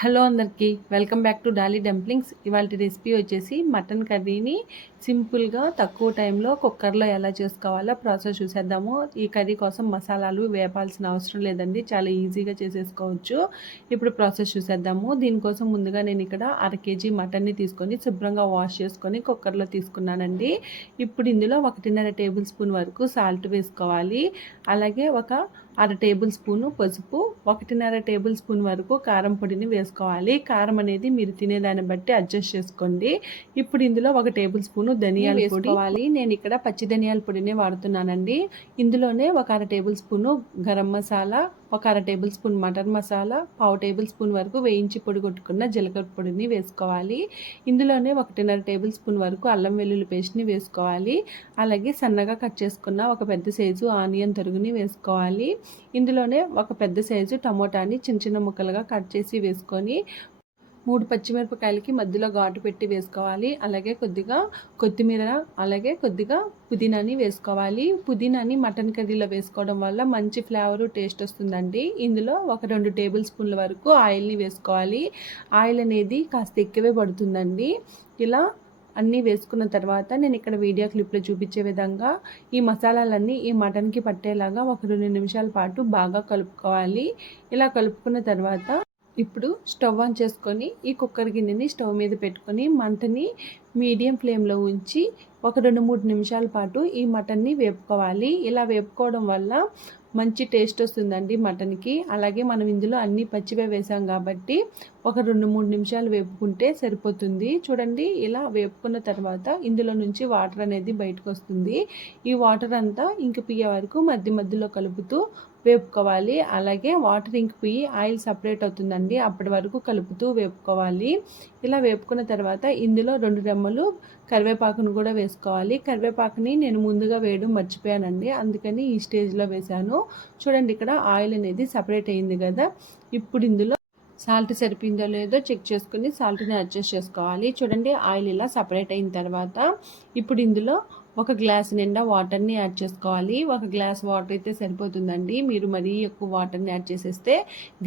Hello అందరికీ welcome back to Dolly dumplings. ఇవాళ recipe వచ్చేసి మటన్ కర్రీని సింపుల్గా తక్కువ టైంలో కుక్కర్లో ఎలా చేసుకోవాలో ప్రాసెస్ చూసేద్దాము. ఈ కర్రీ కోసం మసాలాలు వేపాల్సిన అవసరం లేదండి, చాలా ఈజీగా చేసేసుకోవచ్చు. ఇప్పుడు ప్రాసెస్ చూసేద్దాము. దీనికోసం ముందుగా నేను ఇక్కడ 1/2 kg మటన్ని తీసుకొని శుభ్రంగా వాష్ చేసుకొని కుక్కర్లో తీసుకున్నానండి. ఇప్పుడు ఇందులో 1.5 టేబుల్ స్పూన్ వరకు సాల్ట్ వేసుకోవాలి. అలాగే ఒక 1/2 టేబుల్ స్పూను పసుపు, 1.5 టేబుల్ స్పూన్ వరకు కారం పొడిని వేసుకోవాలి. కారం అనేది మీరు తినేదాన్ని బట్టి అడ్జస్ట్ చేసుకోండి. ఇప్పుడు ఇందులో 1 టేబుల్ స్పూను ధనియాల పొడి వేసుకోవాలి. నేను ఇక్కడ పచ్చి ధనియాల పొడిని వాడుతున్నానండి. ఇందులోనే ఒక 1/2 టేబుల్ స్పూను గరం మసాలా, ఒక 1/2 table spoon mutton masala, 1/2 table spoon వరకు వేయించి పొడి కొట్టుకున్న జీలకర్ర పొడిని వేసుకోవాలి. ఇందులోనే 1.5 టేబుల్ స్పూన్ వరకు అల్లం వెల్లుల్లి పేస్ట్ని వేసుకోవాలి. అలాగే సన్నగా కట్ చేసుకున్న ఒక పెద్ద సైజు ఆనియన్ తరుగుని వేసుకోవాలి. ఇందులోనే ఒక పెద్ద సైజు టమోటాని చిన్న చిన్న ముక్కలుగా కట్ చేసి వేసుకొని 3 పచ్చిమిరపకాయలకి మధ్యలో ఘాటు పెట్టి వేసుకోవాలి. అలాగే కొద్దిగా కొత్తిమీర, అలాగే కొద్దిగా పుదీనాని వేసుకోవాలి. పుదీనాని మటన్ కర్రీలో వేసుకోవడం వల్ల మంచి ఫ్లేవరు టేస్ట్ వస్తుందండి. ఇందులో ఒక 2 టేబుల్ స్పూన్ల వరకు ఆయిల్ని వేసుకోవాలి. ఆయిల్ అనేది కాస్త ఎక్కువే పడుతుందండి. ఇలా అన్నీ వేసుకున్న తర్వాత నేను ఇక్కడ వీడియో క్లిప్లో చూపించే విధంగా ఈ మసాలాలన్నీ ఈ మటన్కి పట్టేలాగా ఒక 2 నిమిషాల పాటు బాగా కలుపుకోవాలి. ఇలా కలుపుకున్న తర్వాత ఇప్పుడు స్టవ్ ఆన్ చేసుకొని ఈ కుక్కర్ గిన్నెని స్టవ్ మీద పెట్టుకొని మంటని మీడియం ఫ్లేమ్లో ఉంచి ఒక 2-3 నిమిషాల పాటు ఈ మటన్ని వేపుకోవాలి. ఇలా వేపుకోవడం వల్ల మంచి టేస్ట్ వస్తుందండి మటన్కి. అలాగే మనం ఇందులో అన్ని పచ్చివే వేసాం కాబట్టి ఒక 2-3 నిమిషాలు వేపుకుంటే సరిపోతుంది. చూడండి, ఇలా వేపుకున్న తర్వాత ఇందులో నుంచి వాటర్ అనేది బయటకు వస్తుంది. ఈ వాటర్ అంతా ఇంకిపోయే వరకు మధ్య మధ్యలో కలుపుతూ వేపుకోవాలి. అలాగే వాటర్ ఇంకిపోయి ఆయిల్ సపరేట్ అవుతుందండి, అప్పటి వరకు కలుపుతూ వేపుకోవాలి. ఇలా వేపుకున్న తర్వాత ఇందులో 2 రెమ్మలు కరివేపాకును కూడా వేసుకోవాలి. కరివేపాకుని నేను ముందుగా వేయడం మర్చిపోయానండి, అందుకని ఈ స్టేజ్లో వేశాను. చూడండి, ఇక్కడ ఆయిల్ అనేది సపరేట్ అయింది కదా. ఇప్పుడు ఇందులో సాల్ట్ సరిపోయిందో లేదో చెక్ చేసుకుని సాల్ట్ని అడ్జస్ట్ చేసుకోవాలి. చూడండి, ఆయిల్ ఇలా సపరేట్ అయిన తర్వాత ఇప్పుడు ఇందులో ఒక గ్లాస్ నిండా వాటర్ని యాడ్ చేసుకోవాలి. ఒక గ్లాస్ వాటర్ అయితే సరిపోతుందండి. మీరు మరీ ఎక్కువ వాటర్ని యాడ్ చేసేస్తే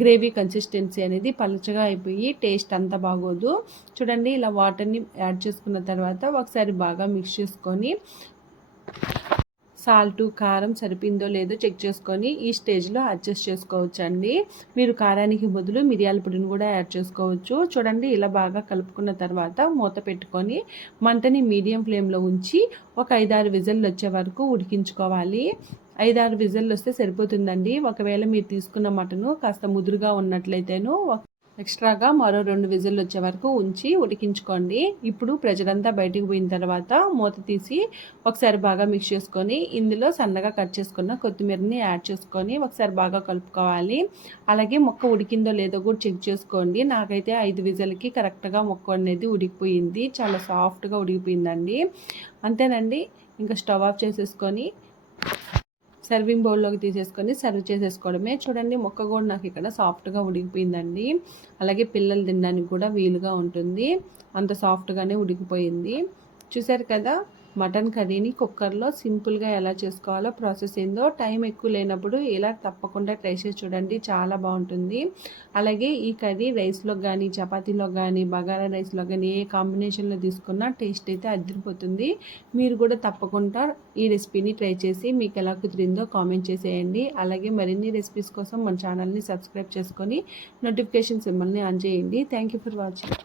గ్రేవీ కన్సిస్టెన్సీ అనేది పలచగా అయిపోయి టేస్ట్ అంత బాగోదు. చూడండి, ఇలా వాటర్ని యాడ్ చేసుకున్న తర్వాత ఒకసారి బాగా మిక్స్ చేసుకొని సాల్టు, కారం సరిపోయిందో లేదో చెక్ చేసుకొని ఈ స్టేజ్లో అడ్జస్ట్ చేసుకోవచ్చు అండి. మీరు కారానికి బదులు మిరియాల పొడిని కూడా యాడ్ చేసుకోవచ్చు. చూడండి, ఇలా బాగా కలుపుకున్న తర్వాత మూత పెట్టుకొని మంటని మీడియం ఫ్లేమ్లో ఉంచి ఒక 5-6 విజిల్లు వచ్చే వరకు ఉడికించుకోవాలి. 5-6 విజిల్లు వస్తే సరిపోతుందండి. ఒకవేళ మీరు తీసుకున్న మటను కాస్త ముదురుగా ఉన్నట్లయితేను ఎక్స్ట్రాగా మరో 2 విజిల్లు వచ్చే వరకు ఉంచి ఉడికించుకోండి. ఇప్పుడు ప్రెషర్ అంతా బయటికి పోయిన తర్వాత మూత తీసి ఒకసారి బాగా మిక్స్ చేసుకొని ఇందులో సన్నగా కట్ చేసుకున్న కొత్తిమీరని యాడ్ చేసుకొని ఒకసారి బాగా కలుపుకోవాలి. అలాగే ముక్క ఉడికిందో లేదో కూడా చెక్ చేసుకోండి. నాకైతే 5 విజిల్కి కరెక్ట్గా ముక్క అనేది ఉడికిపోయింది, చాలా సాఫ్ట్గా ఉడికిపోయిందండి. అంతేనండి, ఇంకా స్టవ్ ఆఫ్ చేసేసుకొని సర్వింగ్ బౌల్లోకి తీసేసుకొని సర్వ్ చేసేసుకోవడమే. చూడండి, ముక్క కూడా నాకు ఇక్కడ సాఫ్ట్గా ఉడికిపోయిందండి. అలాగే పిల్లలు తినడానికి కూడా వీలుగా ఉంటుంది, అంత సాఫ్ట్గానే ఉడికిపోయింది. చూసారు కదా, మటన్ కర్రీని కుక్కర్లో సింపుల్గా ఎలా చేసుకోవాలో ప్రాసెస్ ఏందో. టైం ఎక్కువ లేనప్పుడు ఇలా తప్పకుండా ట్రై చేసి చూడండి, చాలా బాగుంటుంది. అలాగే ఈ కర్రీ రైస్లో కానీ, చపాతీలో కానీ, బగారా రైస్లో కానీ ఏ కాంబినేషన్లో తీసుకున్నా టేస్ట్ అయితే అదిరిపోతుంది. మీరు కూడా తప్పకుండా ఈ రెసిపీని ట్రై చేసి మీకు ఎలా కుదిరిందో కామెంట్ చేసేయండి. అలాగే మరిన్ని రెసిపీస్ కోసం మన ఛానల్ని సబ్స్క్రైబ్ చేసుకొని నోటిఫికేషన్ సింబల్ని ఆన్ చేయండి. Thank you for watching.